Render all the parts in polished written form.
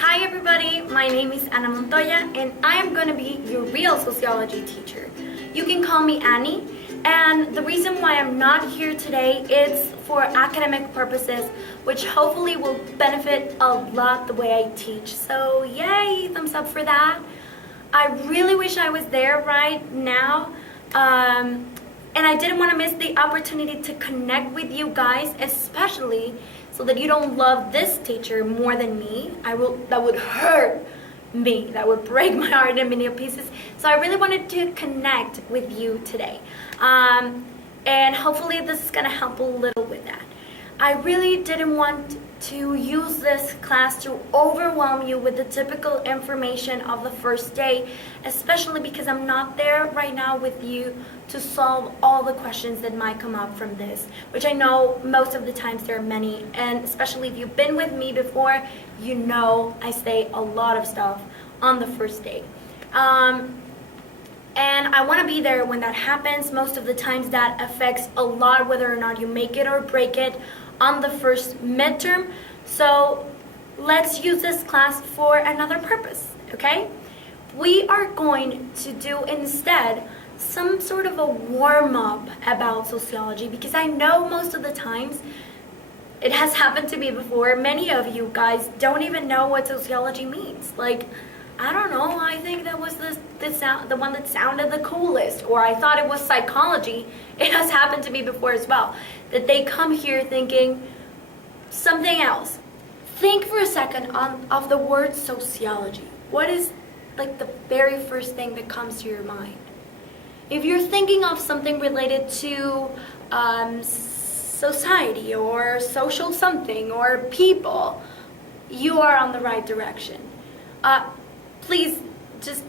Hi everybody, my name is Ana Montoya and I am going to be your real sociology teacher. You can call me Annie, and the reason why I'm not here today is for academic purposes, which hopefully will benefit a lot the way I teach. So yay, thumbs up for that. I really wish I was there right now, and I didn't want to miss the opportunity to connect with you guys, especially so that you don't love this teacher more than me. That would hurt me. That would break my heart in many pieces. So I really wanted to connect with you today. And hopefully this is going to help a little with that. I really didn't want to use this class to overwhelm you with the typical information of the first day, especially because I'm not there right now with you to solve all the questions that might come up from this, which I know most of the times there are many, and especially if you've been with me before, you know I say a lot of stuff on the first day. And I want to be there when that happens. Most of the times that affects a lot whether or not you make it or break it on the first midterm. So let's use this class for another purpose, okay? We are going to do instead some sort of a warm-up about sociology, because I know most of the times it has happened to me before. Many of you guys don't even know what sociology means. Like, I don't know, I think that was the one that sounded the coolest, or I thought it was psychology. It has happened to me before as well, that they come here thinking something else. Think for a second of the word sociology. What is like the very first thing that comes to your mind? If you're thinking of something related to society or social something or people, you are on the right direction. Please just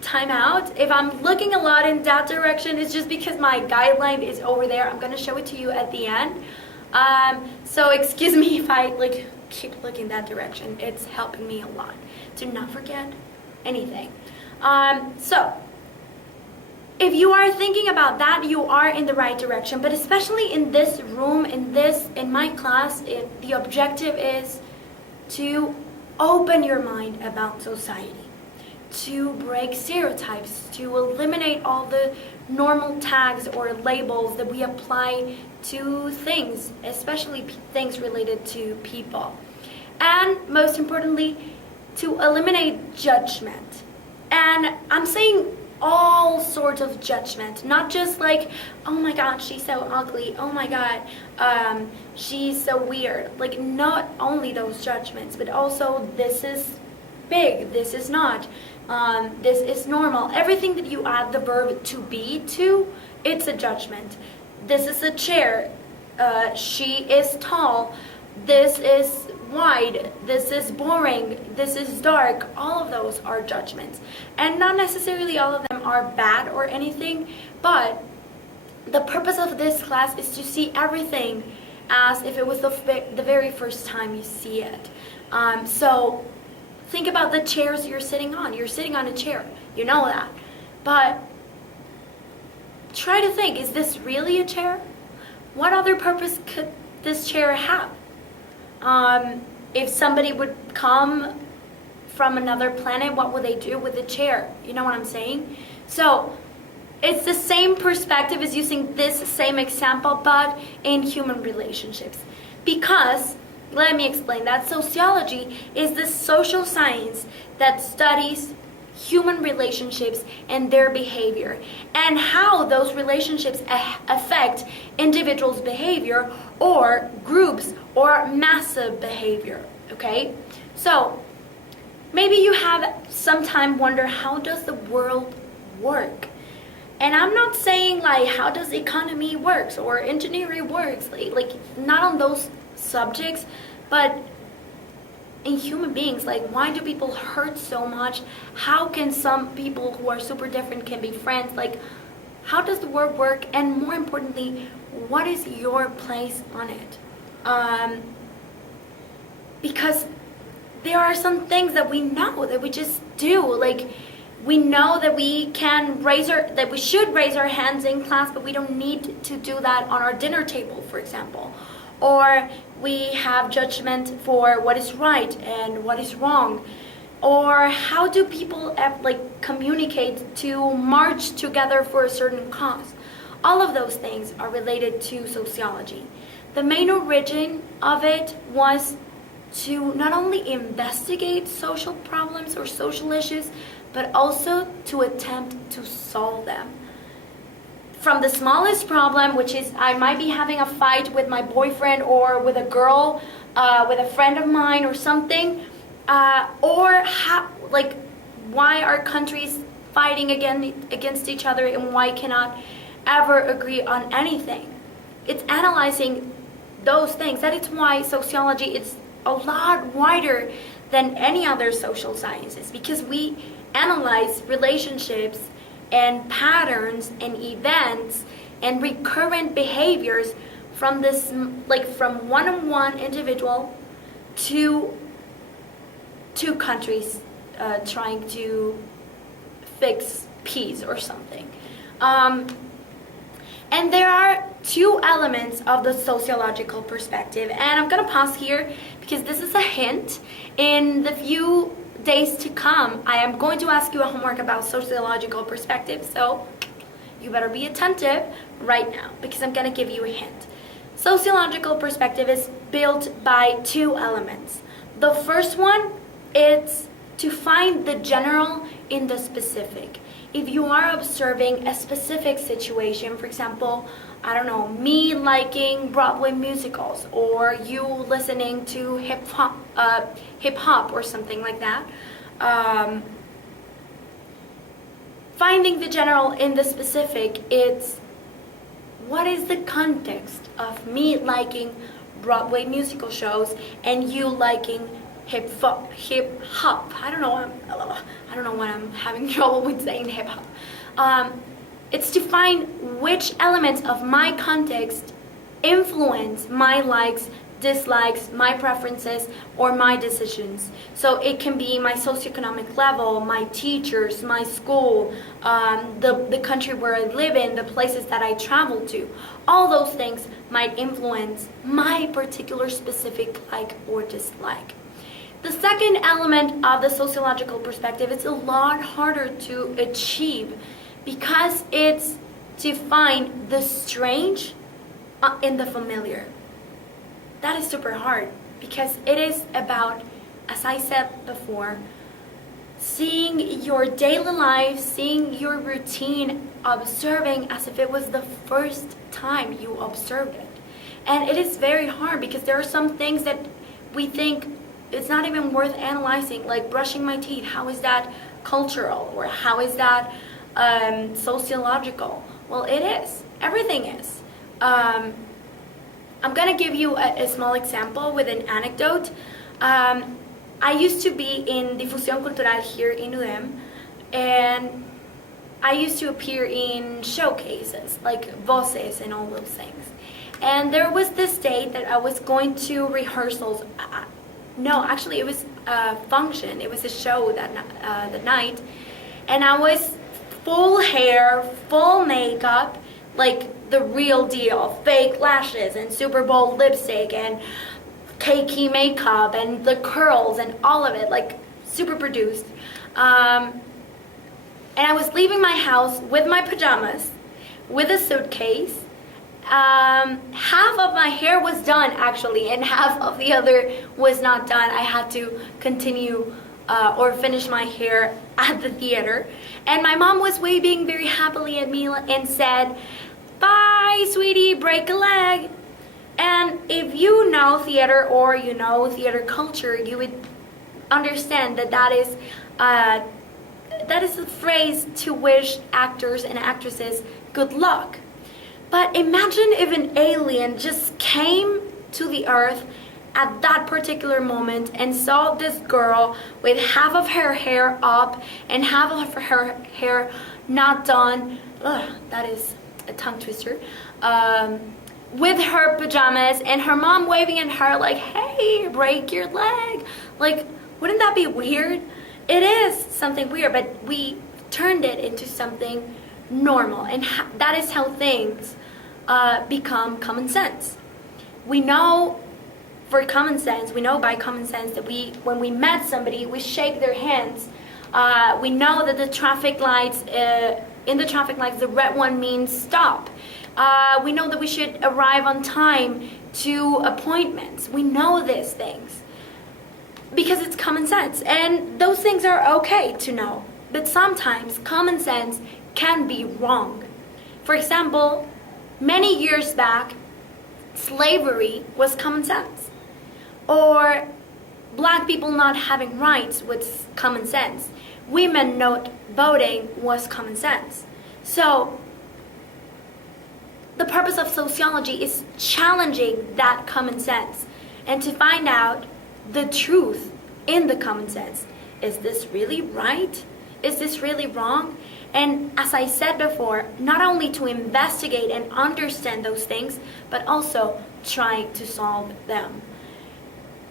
time out. If I'm looking a lot in that direction, it's just because my guideline is over there. I'm gonna show it to you at the end. So excuse me if I keep looking that direction. It's helping me a lot to not forget anything. So if you are thinking about that, you are in the right direction. But especially in this room, in my class, the objective is to open your mind about society, to break stereotypes, to eliminate all the normal tags or labels that we apply to things, especially things related to people. And most importantly, to eliminate judgment. And I'm saying all sorts of judgment, not just like, oh my god, she's so ugly, oh my god, she's so weird. Like, not only those judgments, but also this is big, this is not, this is normal. Everything that you add the verb to be to, it's a judgment. This is a chair, she is tall, this is wide, this is boring, this is dark. All of those are judgments, and not necessarily all of them are bad or anything, but the purpose of this class is to see everything as if it was the very first time you see it. So think about the chairs you're sitting on. You're sitting on a chair, you know that, but try to think, is this really a chair? What other purpose could this chair have? If somebody would come from another planet, what would they do with the chair? You know what I'm saying? So it's the same perspective as using this same example, but in human relationships. Because, let me explain that, sociology is the social science that studies human relationships and their behavior, and how those relationships affect individuals' behavior or groups or massive behavior, okay? So maybe you have sometime wonder, how does the world work? And I'm not saying like how does the economy works or engineering works, like not on those subjects, but in human beings, like, why do people hurt so much? How can some people who are super different can be friends? Like, how does the world work? And more importantly, what is your place on it? Because there are some things that we know, that we just do. Like, we know that we should raise our hands in class, but we don't need to do that on our dinner table, for example. or we have judgment for what is right and what is wrong, or how do people like communicate to march together for a certain cause. All of those things are related to sociology. The main origin of it was to not only investigate social problems or social issues, but also to attempt to solve them. From the smallest problem, which is I might be having a fight with my boyfriend or with a girl, with a friend of mine or something, or how, like, why are countries fighting against each other and why cannot ever agree on anything. It's analyzing those things. That is why sociology is a lot wider than any other social sciences, because we analyze relationships and patterns and events and recurrent behaviors from this, like from one-on-one individual to two countries trying to fix peace or something. And there are two elements of the sociological perspective, and I'm gonna pause here because this is a hint. In the few days to come, I am going to ask you a homework about sociological perspective, so you better be attentive right now because I'm gonna give you a hint. Sociological perspective is built by two elements. The first one is to find the general in the specific. If you are observing a specific situation, for example, I don't know, me liking Broadway musicals, or you listening to hip hop or something like that, finding the general in the specific, it's what is the context of me liking Broadway musical shows and you liking hip hop. I don't know why I'm having trouble with saying hip hop. It's to find which elements of my context influence my likes, dislikes, my preferences, or my decisions. So it can be my socioeconomic level, my teachers, my school, the country where I live in, the places that I travel to. All those things might influence my particular specific like or dislike. The second element of the sociological perspective is a lot harder to achieve because it's to find the strange in the familiar. That is super hard because it is about, as I said before, seeing your daily life, seeing your routine, observing as if it was the first time you observed it. And it is very hard because there are some things that we think it's not even worth analyzing, like brushing my teeth. How is that cultural, or how is that sociological? Well, it is. Everything is. I'm gonna give you a small example with an anecdote. I used to be in Difusión Cultural here in UDEM, and I used to appear in showcases like Voces and all those things. And there was this day that I was going to rehearsals. No, actually it was a function. It was a show that night, and I was full hair, full makeup, like the real deal, fake lashes and Super Bowl lipstick and cakey makeup and the curls and all of it, like super produced. And I was leaving my house with my pajamas, with a suitcase. Half of my hair was done actually, and half of the other was not done. I had to continue or finish my hair at the theater, and my mom was waving very happily at me and said, "Bye, sweetie, break a leg." And if you know theater or you know theater culture, you would understand that that is a phrase to wish actors and actresses good luck. But imagine if an alien just came to the earth at that particular moment and saw this girl with half of her hair up and half of her hair not done. Ugh, that is a tongue twister. With her pajamas and her mom waving at her like, "Hey, break your leg." Like, wouldn't that be weird? It is something weird, but we turned it into something normal, and that is how things become common sense. we know for common sense, we know by common sense that when we met somebody, we shake their hands. We know that the traffic lights, in the traffic lights, the red one means stop. We know that we should arrive on time to appointments. We know these things because it's common sense, and those things are okay to know. But sometimes common sense can be wrong. For example, many years back, slavery was common sense. Or black people not having rights was common sense. Women not voting was common sense. So the purpose of sociology is challenging that common sense and to find out the truth in the common sense. Is this really right? Is this really wrong? And as I said before, not only to investigate and understand those things, but also try to solve them.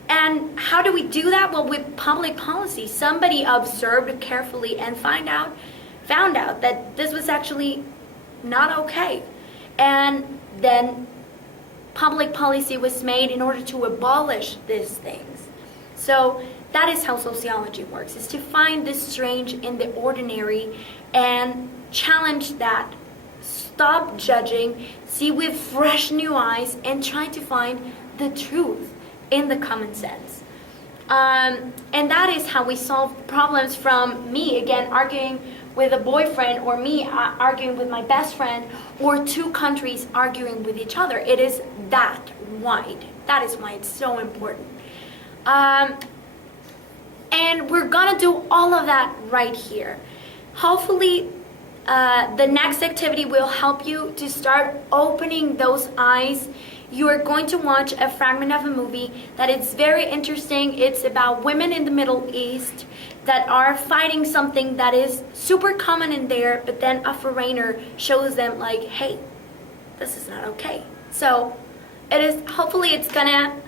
And how do we do that? Well, with public policy. Somebody observed carefully and found out that this was actually not okay. And then public policy was made in order to abolish these things. So that is how sociology works, is to find the strange in the ordinary and challenge that. Stop judging, see with fresh new eyes, and try to find the truth in the common sense. And that is how we solve problems, from me, again, arguing with a boyfriend, or me arguing with my best friend, or two countries arguing with each other. It is that wide. That is why it's so important. And we're gonna do all of that right here. Hopefully, the next activity will help you to start opening those eyes. You are going to watch a fragment of a movie that is very interesting. It's about women in the Middle East that are fighting something that is super common in there, but then a foreigner shows them like, hey, this is not okay. So hopefully it's gonna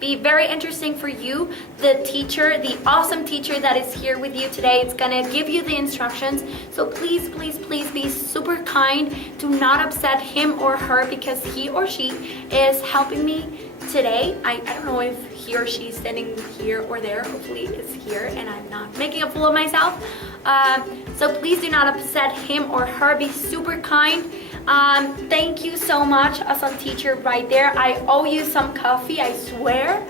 be very interesting for you. The teacher, the awesome teacher that is here with you today, it's gonna give you the instructions. So please, please, please be super kind. Do not upset him or her, because he or she is helping me today. I don't know if he or she is standing here or there. Hopefully it's here and I'm not making a fool of myself. So please do not upset him or her. Be super kind. Thank you so much, awesome teacher right there. I owe you some coffee, I swear.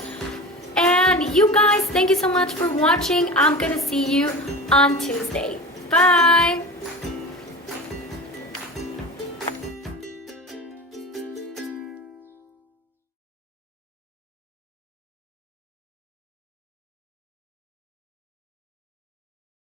And you guys, thank you so much for watching. I'm gonna see you on Tuesday. Bye.